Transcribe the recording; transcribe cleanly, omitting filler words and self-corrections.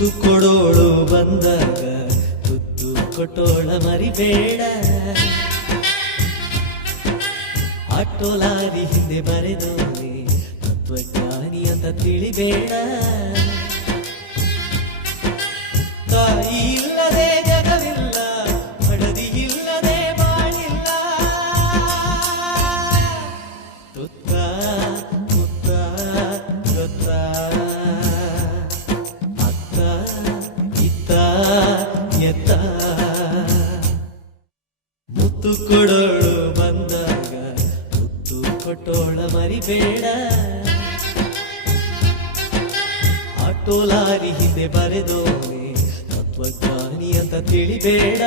ಮುತ್ತು ಕೊಡೋಳು ಬಂದಾಗ ತುತ್ತು ಕೊಟ್ಟೋಳ ಮರಿಬೇಡ. ಆಟೋ ಲಾರಿ ಹಿಂದೆ ಬರೆದೋನೆ ತತ್ವಜ್ಞಾನಿ ಅಂತ ತಿಳಿಬೇಡ. ತಾಯಿ ಇಲ್ಲದೆ ಜಗವಿಲ್ಲ, ಹಡದಿ ಇಲ್ಲದೆ ಬಾಳಿಲ್ಲ. ತುತ್ತ ಮುತ್ತ ಗೊತ್ತ ಅತ್ತ ಇತ್ತ ಎತ್ತ. ಮುತ್ತು ಕೊಡೋಳು ಬಂದಾಗ ತುತ್ತು ಕೊಟ್ಟೋಳ ಮರಿಬೇಡ. ಆಟೋ ಲಾರಿ ಹಿಂದೆ ಬರೆದೋನೆ ತತ್ವಜ್ಞಾನಿ ಅಂತ ತಿಳಿಬೇಡ.